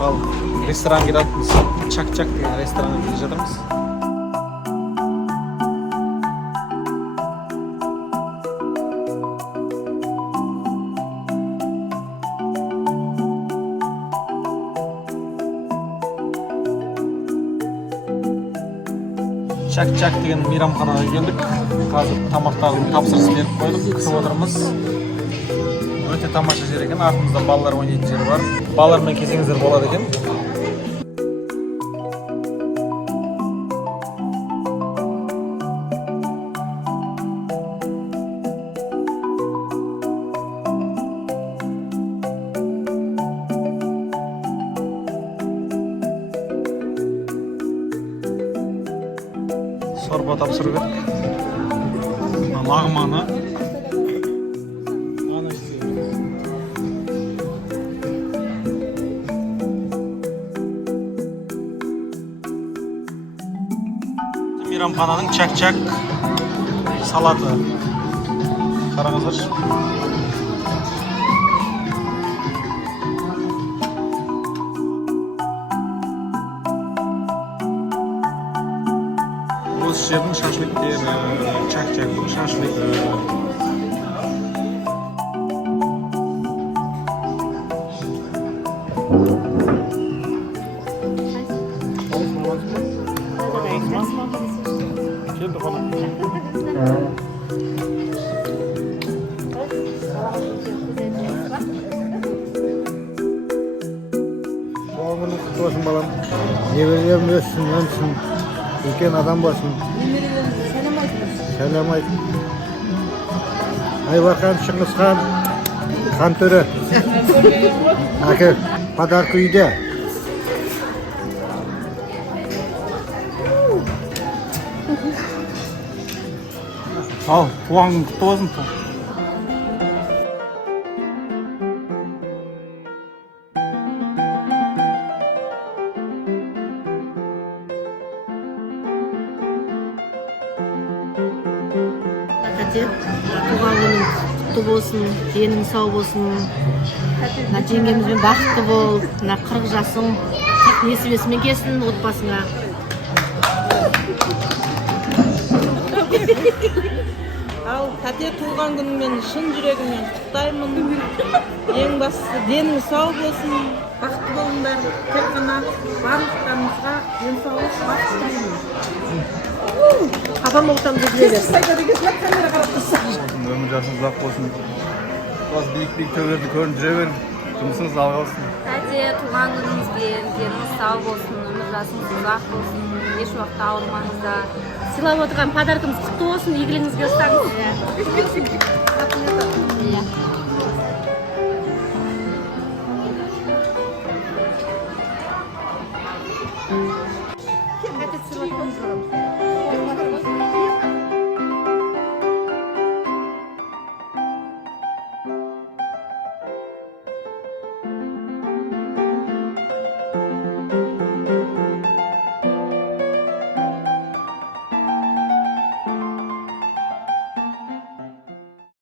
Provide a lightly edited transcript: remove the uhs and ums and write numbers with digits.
Al restoran giratmız. Çak çak diye restorana gideceğiz. Çak çak деген мейрамханаға келдік. Қазір тамақтардың тапсырысын беріп қойдық. Күтіп отырмыз. Өте тамаша жер екен. Артымызда балалар ойнайтын жер бар. Балалармен келсеңіздер болады екен. Сорпа тапсырып едік. Лағманы. Мейрамхананың чак-чак салаты. Қараңыздаршы. Осы жердің шашликтері, чак-чактың шашлигі. Келді ғана. Туған күнің құтты болсын балам. Небелерім өссін, өнсін. Үлкен адам болсын. Сәлем айт. Айбархан, Шыңғысхан, хан төрі. Әке, подарка үйде. Ал, туған күн құтты болсын. Туған күнің құтты болсын, денің сау болсын. Жеңгемізбен бақытты бол. 40 жасың 40 несібесімен келсін отбасыңа. Ал тәте туған күніңмен шын жүрегіммен құттаймын. Ең бастысы денің сау болсын, бақытты болыңдар. Тек қана барлықтарыңызға денсаулық бақыт тілеймін. Қапам оқтамды жүрегіз. Өмір жасыңыз ұзақ болсын. Осы биік-биік төбелерді көріп жүре берің. Жұмысыңыз алға болсын. Тәте туған күніңізбен деніңіз сау болсын, өмір жасыңыз ұзақ болсын, еш уақытта ауырмаңыздар. Сыйлап отырған подаркамыз құтты болсын, игілігіңізге ұстаңыз.